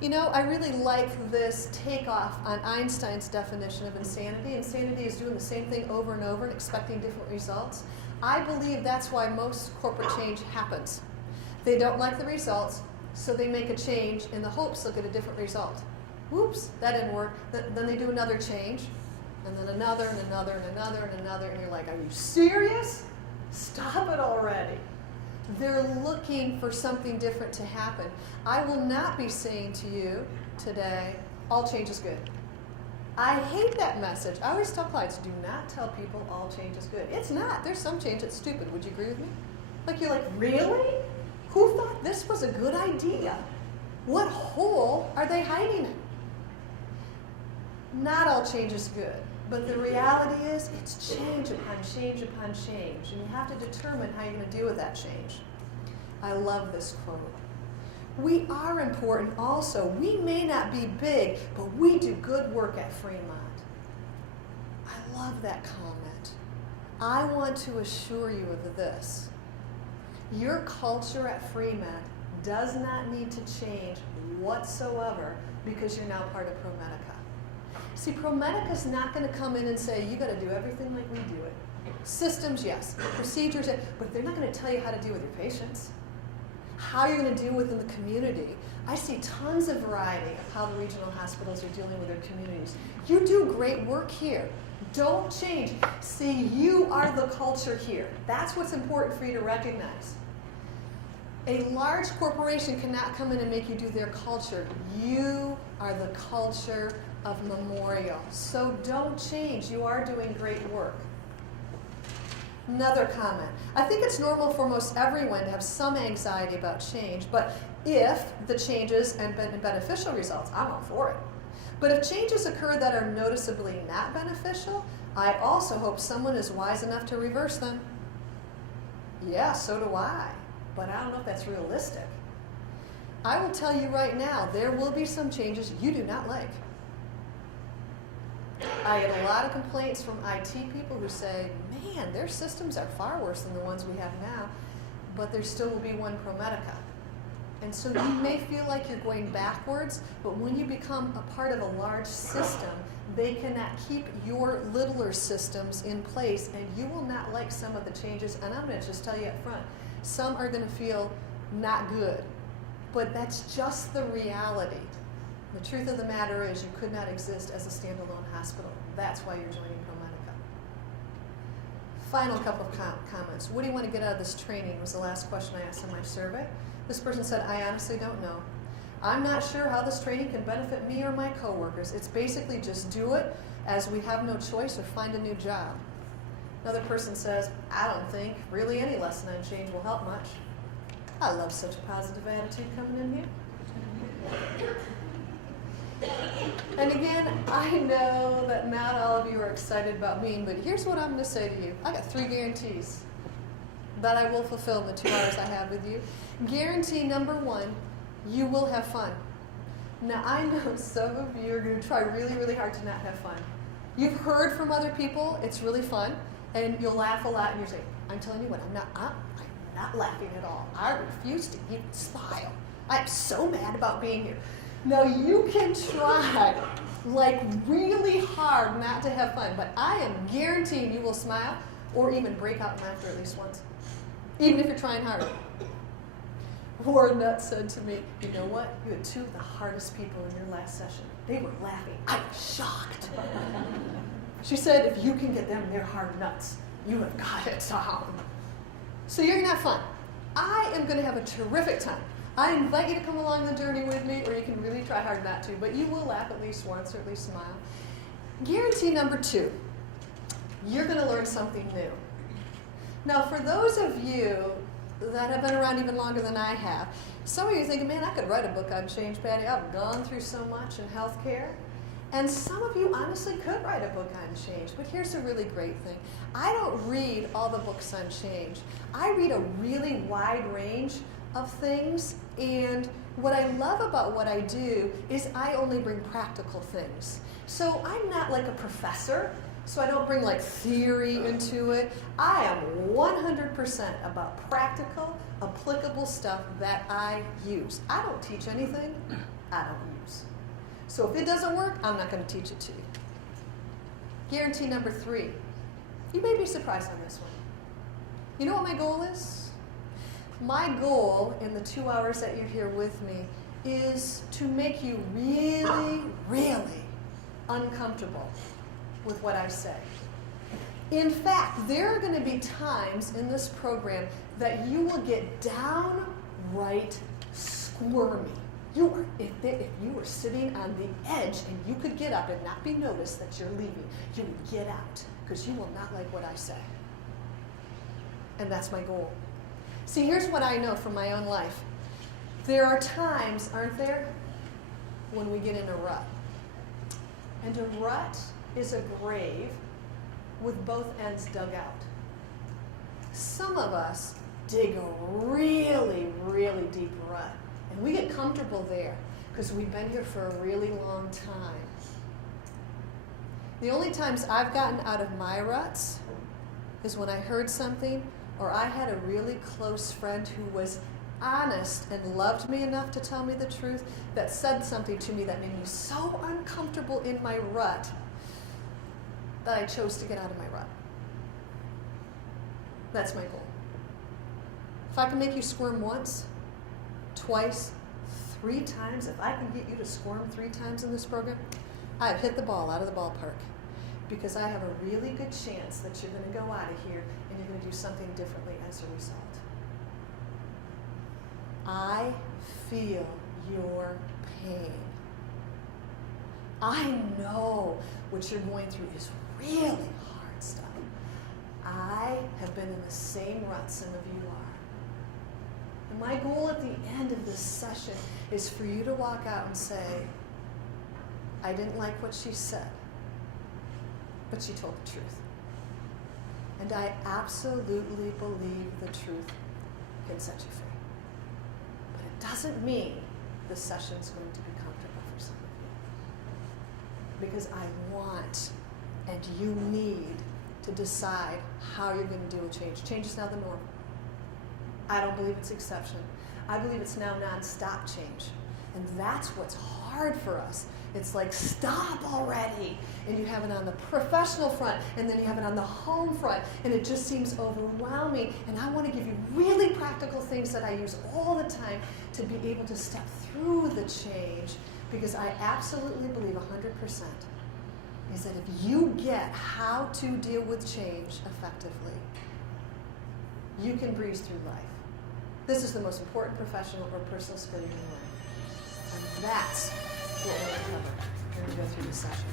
You know, I really like this takeoff on Einstein's definition of insanity. Insanity is doing the same thing over and over and expecting different results. I believe that's why most corporate change happens. They don't like the results, so they make a change in the hopes they'll get a different result. Whoops, that didn't work. Then they do another change, and then another, and another, and another, and another, and you're like, are you serious? Stop it already. They're looking for something different to happen. I will not be saying to you today, all change is good. I hate that message. I always tell clients, do not tell people all change is good. It's not. There's some change that's stupid. Would you agree with me? Like, you're like, really? Who thought this was a good idea? What hole are they hiding in? Not all change is good. But the reality is, it's change upon change upon change. And you have to determine how you're going to deal with that change. I love this quote. We are important also. We may not be big, but we do good work at Fremont. I love that comment. I want to assure you of this. Your culture at Fremont does not need to change whatsoever because you're now part of ProMedica. See, ProMedica's not going to come in and say, you got to do everything like we do it. Systems, yes. Procedures, but they're not going to tell you how to deal with your patients. How you're going to deal within the community. I see tons of variety of how the regional hospitals are dealing with their communities. You do great work here. Don't change. See, you are the culture here. That's what's important for you to recognize. A large corporation cannot come in and make you do their culture. You are the culture of Memorial. So don't change. You are doing great work. Another comment. I think it's normal for most everyone to have some anxiety about change, but if the changes and beneficial results, I'm all for it. But if changes occur that are noticeably not beneficial, I also hope someone is wise enough to reverse them. Yeah, so do I. But I don't know if that's realistic. I will tell you right now, there will be some changes you do not like. I get a lot of complaints from IT people who say, man, their systems are far worse than the ones we have now, but there still will be one ProMedica. And so you may feel like you're going backwards, but when you become a part of a large system, they cannot keep your littler systems in place, and you will not like some of the changes. And I'm going to just tell you up front, some are going to feel not good, but that's just the reality. The truth of the matter is you could not exist as a standalone hospital. That's why you're joining ProMedica. Final couple of comments. What do you want to get out of this training was the last question I asked in my survey. This person said, I honestly don't know. I'm not sure how this training can benefit me or my coworkers. It's basically just do it as we have no choice or find a new job. Another person says, I don't think really any lesson on change will help much. I love such a positive attitude coming in here. And again, I know that not all of you are excited about me, but here's what I'm going to say to you. I got 3 guarantees that I will fulfill in the 2 hours I have with you. Guarantee number 1, you will have fun. Now, I know some of you are going to try really, really hard to not have fun. You've heard from other people, it's really fun, and you'll laugh a lot, and you're saying, I'm telling you what, I'm not laughing at all. I refuse to even smile. I'm so mad about being here. Now, you can try like really hard not to have fun, but I am guaranteeing you will smile or even break out in laughter at least once, even if you're trying hard. Warren Nutt said to me, you know what? You had 2 of the hardest people in your last session. They were laughing. I was shocked. She said, if you can get them their hard nuts, you have got it down. So you're going to have fun. I am going to have a terrific time. I invite you to come along the journey with me, or you can really try hard not to, but you will laugh at least once or at least smile. Guarantee number 2, you're going to learn something new. Now, for those of you that have been around even longer than I have, some of you are thinking, man, I could write a book on change, Patty. I've gone through so much in healthcare. And some of you honestly could write a book on change, but here's a really great thing. I don't read all the books on change. I read a really wide range of things, and what I love about what I do is I only bring practical things. So I'm not like a professor, so I don't bring like theory into it. I am 100% about practical, applicable stuff that I use. I don't teach anything. I don't use. So if it doesn't work, I'm not going to teach it to you. Guarantee number 3. You may be surprised on this one. You know what my goal is? My goal in the 2 hours that you're here with me is to make you really, really uncomfortable with what I say. In fact, there are going to be times in this program that you will get downright squirmy. If you were sitting on the edge and you could get up and not be noticed that you're leaving, you would get out because you will not like what I say. And that's my goal. See, here's what I know from my own life. There are times, aren't there, when we get in a rut. And a rut is a grave with both ends dug out. Some of us dig a really, really deep rut. And we get comfortable there because we've been here for a really long time. The only times I've gotten out of my ruts is when I heard something or I had a really close friend who was honest and loved me enough to tell me the truth, that said something to me that made me so uncomfortable in my rut that I chose to get out of my rut. That's my goal. If I can make you squirm once, twice, 3 times, if I can get you to squirm 3 times in this program, I've hit the ball out of the ballpark, because I have a really good chance that you're going to go out of here and you're going to do something differently as a result. I feel your pain. I know what you're going through is really hard stuff. I have been in the same rut some of you are. And my goal at the end of this session is for you to walk out and say, I didn't like what she said, but she told the truth. And I absolutely believe the truth can set you free. But it doesn't mean the session's going to be comfortable for some of you. Because I want, and you need, to decide how you're going to deal with change. Change is now the norm. I don't believe it's exception. I believe it's now nonstop change. And that's what's hard for us. It's like, stop already. And you have it on the professional front, and then you have it on the home front, and it just seems overwhelming. And I want to give you really practical things that I use all the time to be able to step through the change, because I absolutely believe 100% is that if you get how to deal with change effectively, you can breeze through life. This is the most important professional or personal skill you can learn. And that's what we're going to cover when we go through this session.